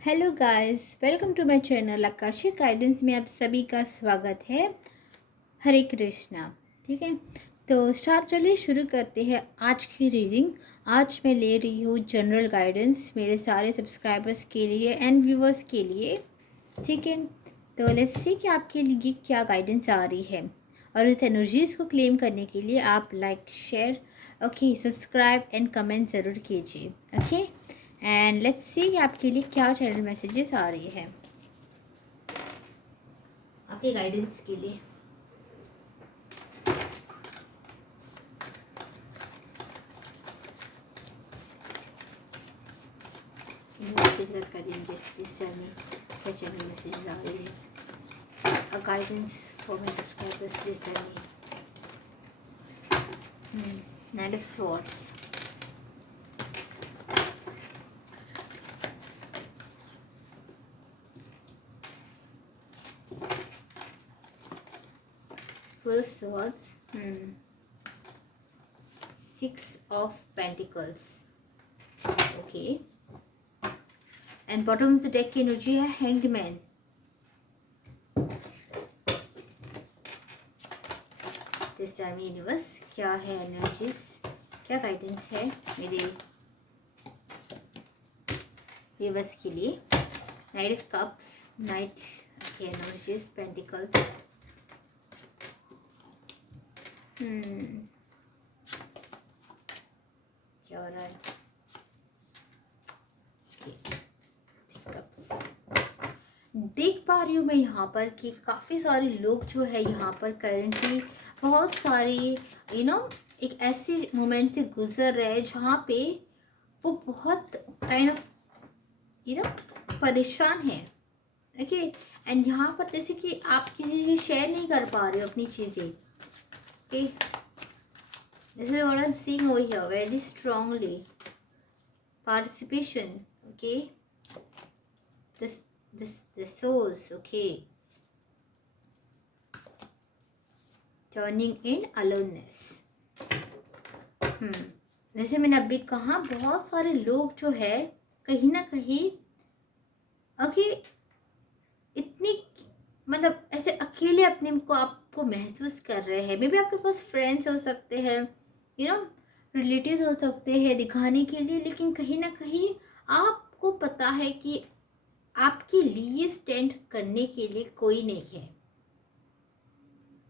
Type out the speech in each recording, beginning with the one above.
Hello guys, welcome to my channel Akashic guidance में आप सभी का स्वागत है। हरे कृष्णा। ठीक है, तो चलिए शुरू करते हैं आज की रीडिंग। आज मैं ले रही हूँ जनरल गाइडेंस मेरे सारे सब्सक्राइबर्स के लिए एंड व्यूवर्स के लिए। ठीक है, तो लेट्स सी कि आपके लिए क्या गाइडेंस आ रही है। और इस एनर्जीज़ को क्लेम करने के लिए आप like, share, okay, subscribe and comment ज़रूर कीजिए। ओके, एंड लेट्स सी आपके लिए क्या चैनल मैसेजेस आ रही है आपके गाइडेंस के लिए। डिस्कस कर दीजिए इस चैनल क्या चैनल मैसेजेस आ रही है। A guidance for my subscribers please tell me. Knight of swords, four of swords, six of pentacles, okay, and bottom of the deck की एनर्जी है hanged man. This time universe क्या है energies, क्या guidance है मेरे viewers के लिए। Night of cups, night की एनर्जीज, पेंटिकल्स, क्या हो रहा है। देख पा रही हूँ मैं यहाँ पर कि काफ़ी सारे लोग जो है यहाँ पर करेंटली बहुत सारी एक ऐसे मोमेंट से गुजर रहे हैं जहाँ पे वो बहुत काइंड ऑफ परेशान है। ओके, एंड यहाँ पर जैसे कि आप किसी से शेयर नहीं कर पा रहे हो अपनी चीज़ें। Okay, this is what I am seeing over here very strongly. Participation, okay, the souls, okay, turning in aloneness। जैसे मैंने अभी कहा बहुत सारे लोग जो है कहीं ना कहीं ओके इतनी मतलब ऐसे अकेले अपने को आपको महसूस कर रहे हैं। मे बी आपके पास फ्रेंड्स हो सकते हैं, रिलेटिव्स हो सकते हैं दिखाने के लिए, लेकिन कहीं ना कहीं आपको पता है कि आपके लिए स्टैंड करने के लिए कोई नहीं है।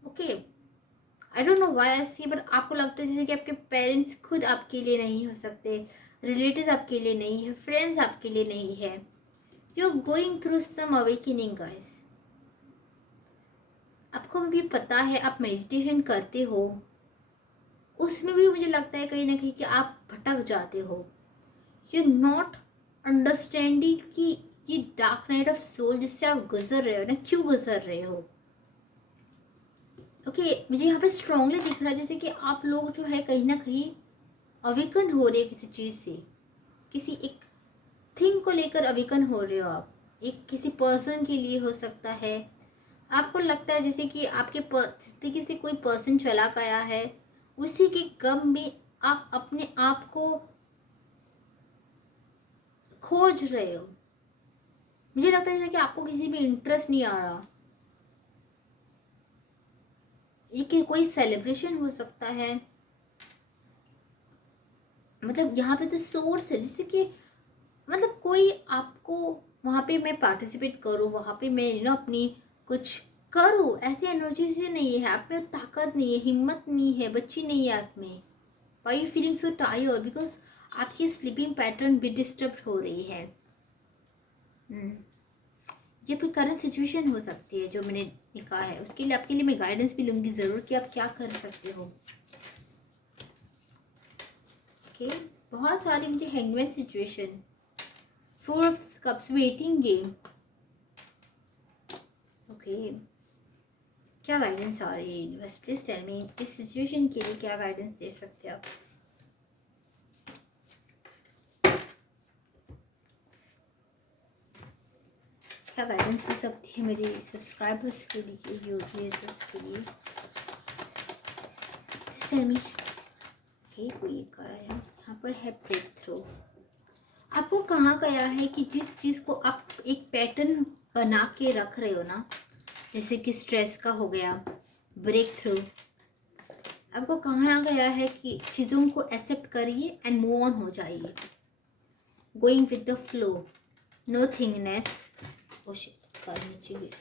Okay, I don't know why I see, but आपको लगता है जैसे कि आपके पेरेंट्स खुद आपके लिए नहीं हो सकते, रिलेटिव्स आपके लिए नहीं है, फ्रेंड्स आपके लिए नहीं है। You are going through some awakening guys. आपको भी पता है आप मेडिटेशन करते हो, उसमें भी मुझे लगता है कहीं ना कहीं कि आप भटक जाते हो। यू नॉट अंडरस्टैंडिंग कि ये डार्क नाइट ऑफ सोल जिससे आप गुजर रहे हो ना, क्यों गुजर रहे हो। ओके, मुझे यहाँ पे स्ट्रांगली दिख रहा है जैसे कि आप लोग जो है कहीं ना कहीं अवेकन हो रहे हो किसी चीज़ से, किसी एक थिंग को लेकर अवेकन हो रहे हो आप। एक किसी पर्सन के लिए हो सकता है। आपको लगता है जैसे कि आपके जिंदगी से कोई पर्सन चला गया है, उसी के गम में आप अपने आप को खोज रहे हो। मुझे लगता है जैसे कि आपको किसी में इंटरेस्ट नहीं आ रहा। ये कि कोई सेलिब्रेशन हो सकता है, मतलब यहाँ पे तो सोर्स है जैसे कि मतलब कोई आपको वहाँ पे मैं पार्टिसिपेट करूँ, वहाँ पे मैं अपनी कुछ करूँ, ऐसी एनर्जी से नहीं है आप में, ताकत नहीं है, हिम्मत नहीं है, बच्ची नहीं है आप में। Why you feeling so tired, because आपकी स्लीपिंग पैटर्न भी डिस्टर्ब हो रही है। ये कोई करंट सिचुएशन हो सकती है जो मैंने लिखा है, उसके लिए आपके लिए मैं गाइडेंस भी लूँगी ज़रूर कि आप क्या कर सकते हो। ओके, बहुत सारी मुझे hangman situation, four of cups, waiting game. Okay, क्या गाइडेंस आ रही है यूनिवर्स, प्लीज टेल मी इस सिचुएशन के लिए क्या गाइडेंस दे सकते हैं आप। क्या गाइडेंस हो सकती है मेरे सब्सक्राइबर्स के लिए, यूजर्स के लिए, प्लीज टेल मी। ओके, कोई एक आ रहा है यहाँ पर है ब्रेक थ्रू। आपको कहाँ गया है कि जिस चीज़ को आप एक पैटर्न बना के रख रहे हो ना, जैसे कि स्ट्रेस का हो गया, ब्रेक थ्रू, आपको कहाँ गया है कि चीज़ों को एक्सेप्ट करिए एंड मूव ऑन हो जाइए, going with the flow, nothingness. Oh shit, car नीचे गिर।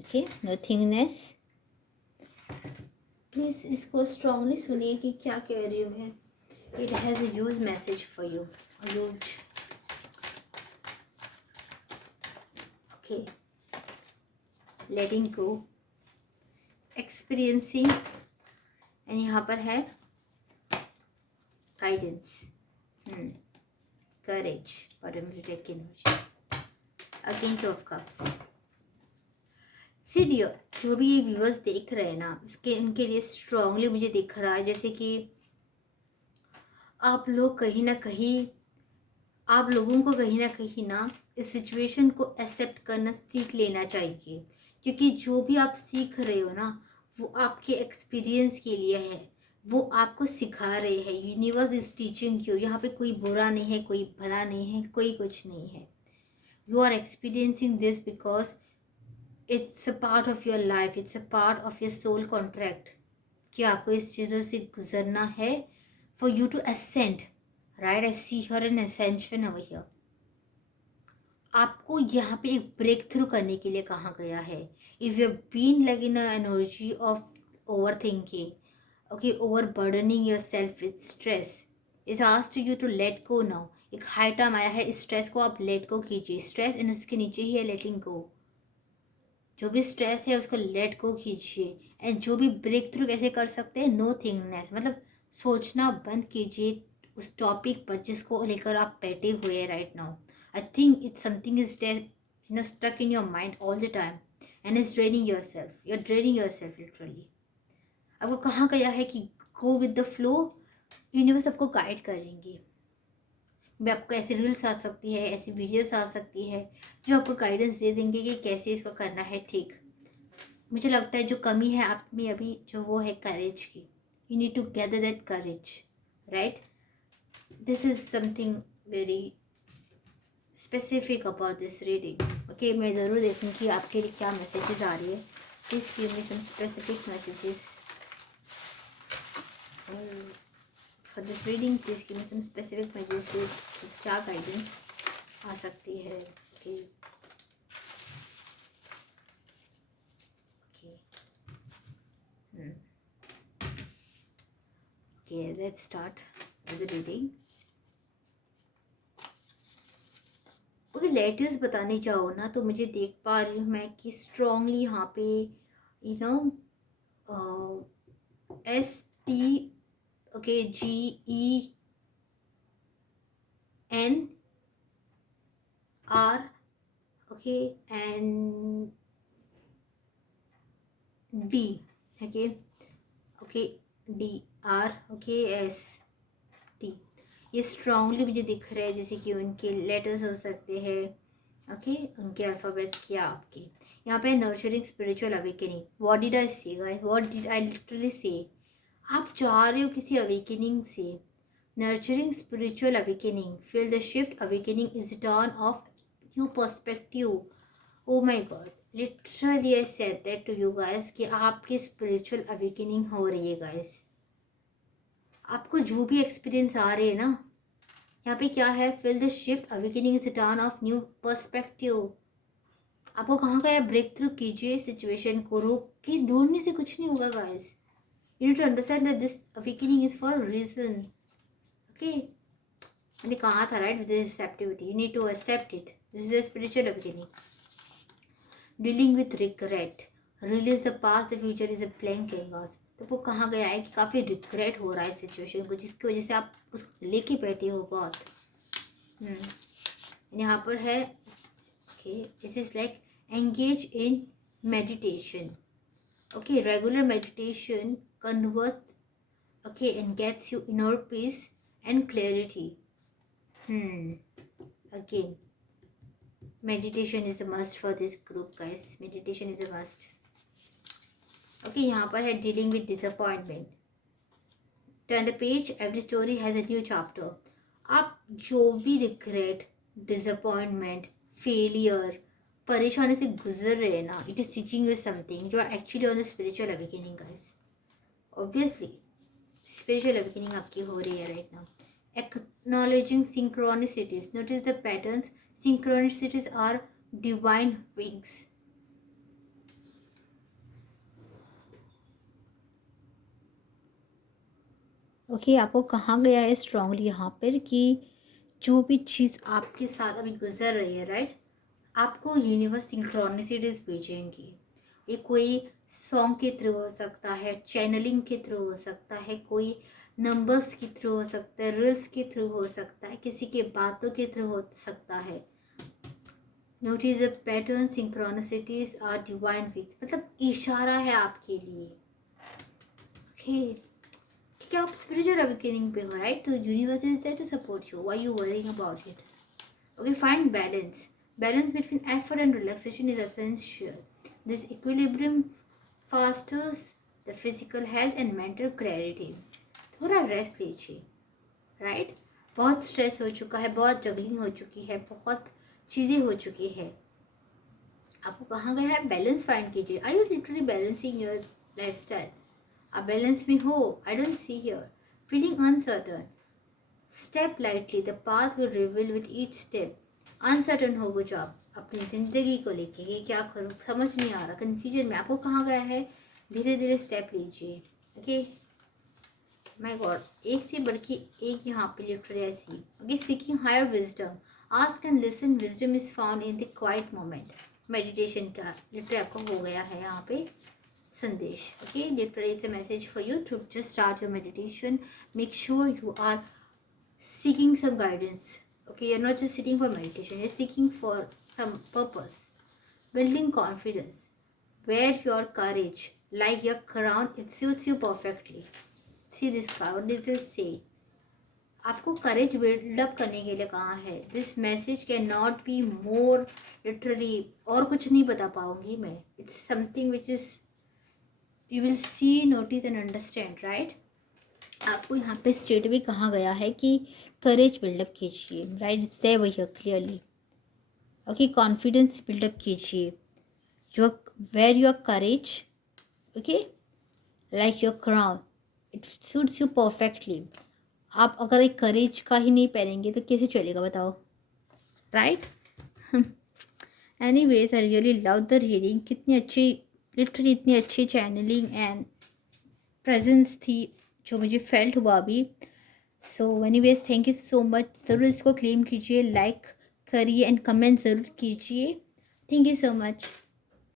Okay, nothingness. प्लीज़ इसको स्ट्रांगली सुनिए कि क्या कह रही हूँ है। It has a huge message for you, huge. Okay, letting go, experiencing, and यहाँ पर है गाइडेंस, करेज, परमिटेक energy, again two of cups. See dear, जो भी ये व्यूअर्स देख रहे हैं ना, उसके इनके लिए स्ट्रांगली मुझे दिख रहा है जैसे कि आप लोग कहीं ना कहीं, आप लोगों को कहीं ना इस सिचुएशन को एक्सेप्ट करना सीख लेना चाहिए, क्योंकि जो भी आप सीख रहे हो ना, वो आपके एक्सपीरियंस के लिए है, वो आपको सिखा रहे हैं। Universe is teaching you. यहाँ पे कोई बुरा नहीं है, कोई भला नहीं है, कोई कुछ नहीं है। You are experiencing this because it's a part of your life, it's a part of your soul contract कि आपको इस चीज़ों से गुजरना है, for you to ascend, right? I see here an ascension over here. आपको यहाँ पे एक ब्रेक थ्रू करने के लिए कहा गया है। If you been like in energy of over thinking, okay, over burdening your self with stress, is asked you to let go now. एक हाई टाइम आया है, इस स्ट्रेस को आप लेट गो कीजिए। स्ट्रेस इन उसके नीचे ही है लेटिंग गो। जो भी स्ट्रेस है उसको लेट गो कीजिए। एंड जो भी ब्रेक थ्रू कैसे कर सकते हैं, नो थिंगनेस, मतलब सोचना बंद कीजिए उस टॉपिक पर जिसको लेकर आप बैठे हुए हैं right now. I think it's something is there, you know, stuck in your mind all the time and is draining your self, you are draining your self literally. आपको कहाँ गया है कि go with the flow, universe आपको guide करेंगे। मैं आपको ऐसे रील्स आ सकती है, ऐसी वीडियोस आ सकती है जो आपको गाइडेंस दे देंगे कि कैसे इसको करना है ठीक। मुझे लगता है जो कमी है आप में अभी, जो वो है करेज की। You need to gather that courage, right? This is something very specific about this reading. Okay, मैं ज़रूर देखूँ कि आपके लिए क्या मैसेजेस आ रही है। Please give me some specific messages for this reading. Please give me some specific messages, क्या गाइडेंस आ सकती है। Okay, okay, okay, let's start with the reading. Okay, letters बताने जाओ ना तो मुझे देख पा रही हूँ मैं कि स्ट्रांगली यहाँ पे you know ST, okay, GENR, okay, and D, okay, okay, DR, okay, ST। ये स्ट्रांगली मुझे दिख रहा है जैसे कि उनके लेटर्स हो सकते हैं, ओके, उनके अल्फ़ाबेट्स क्या आपके। यहाँ पे nurturing spiritual awakening. What did I say guys, what did I literally say? आप चाह रहे हो किसी अवेकनिंग से, nurturing spiritual awakening, feel the shift, awakening is turn of new perspective. Oh my God, literally I said that to you guys कि आपकी spiritual awakening हो रही है गाइस। आपको जो भी एक्सपीरियंस आ रहे हैं ना, यहाँ पे क्या है, feel the shift, awakening is turn of new perspective. आपको कहाँ का ब्रेक थ्रू कीजिए, सिचुएशन को रोक के ढूंढने से कुछ नहीं होगा guys. You need to understand that this awakening is for reason. Okay, मैंने कहा था right, this receptivity, you need to accept it, this is a spiritual awakening. Dealing with regret, release the past, the future is a blank canvas. तो वो कहाँ गया है कि काफ़ी रिग्रेट हो रहा है सिचुएशन को, जिसकी वजह से आप उसको लेके बैठे हो बहुत। यहाँ पर है, okay, this is like engage in meditation, okay, regular meditation converts, okay, and gets you inner peace and clarity. Again, meditation is a must for this group guys, meditation is a must. Okay, यहाँ पर है dealing with disappointment. Turn the page, every story has a new chapter. आप जो भी regret, disappointment, failure, परेशानी से गुजर रहे हैं ना, it is teaching you something. You are actually on the spiritual awakening guys. Obviously spiritual awakening आपकी हो रही है right now. Acknowledging synchronicities. Notice the patterns. Synchronicities are divine wings. Okay, आपको कहाँ गया है स्ट्रांगली यहाँ पर कि जो भी चीज़ आपके साथ अभी गुजर रही है राइट, आपको यूनिवर्स सिंक्रोनिसिटीज भेजेंगी। ये कोई सॉन्ग के थ्रू हो सकता है, चैनलिंग के थ्रू हो सकता है, कोई नंबर्स के थ्रू हो सकता है, रील्स के थ्रू हो सकता है, किसी के बातों के थ्रू हो सकता है। Notice the pattern, synchronicities are divine fix, मतलब इशारा है आपके लिए। ओके, ठीक है, आप स्पिरिचुअल अवेकनिंग पे हो राइट, तो universe is there to support you. Why you worrying about it? Okay, find balance. Balance between effort and relaxation is essential. This equilibrium fosters the physical health and mental clarity. थोड़ा rest लीजिए right. बहुत stress हो चुका है, बहुत juggling हो चुकी है, बहुत चीज़ें हो चुकी है। आपको कहाँ गया है? बैलेंस फाइंड कीजिए। Are you literally balancing your life style? आप बैलेंस में हो? I don't see here. Feeling uncertain, step lightly, the path will reveal with each step. Uncertain हो वो जो आप अपनी ज़िंदगी को लेके, ये क्या करूँ समझ नहीं आ रहा, कन्फ्यूजन में, आपको कहाँ गया है? धीरे धीरे स्टेप लीजिए। ओके, माय गॉड, एक से बढ़ के एक यहाँ पे लिटरली ऐसी। Okay, seeking higher wisdom, ask and listen, wisdom is found in the quite moment. Meditation का लिटरली आपको हो गया है यहाँ पे संदेश। Okay, literally it's a message for you to just start your meditation. Make sure you are seeking some guidance. Okay, you're not just sitting for meditation, you're seeking for some purpose. Building confidence, wear your courage like your crown, it suits you perfectly. See this card, what does it say? आपको करेज buildup करने के लिए कहा है। This message can not be more literally, और कुछ नहीं बता पाऊंगी मैं। It's something which is you will see, notice and understand right. आपको यहाँ पे स्टेट भी कहा गया है कि करेज बिल्डअप कीजिए राइट, से वही क्लियरली। ओके, कॉन्फिडेंस बिल्डअप कीजिए, your wear your courage, okay, like your crown, it suits you perfectly. आप अगर एक करेज का ही नहीं पहनेंगे तो कैसे चलेगा बताओ right. Anyways, I really love the reading. कितनी अच्छी, लिटरली इतनी अच्छी चैनलिंग एंड प्रेजेंस थी जो मुझे फेल्ट हुआ अभी। So anyways, thank you so much. ज़रूर इसको क्लेम कीजिए, लाइक करिए एंड कमेंट ज़रूर कीजिए। Thank you so much.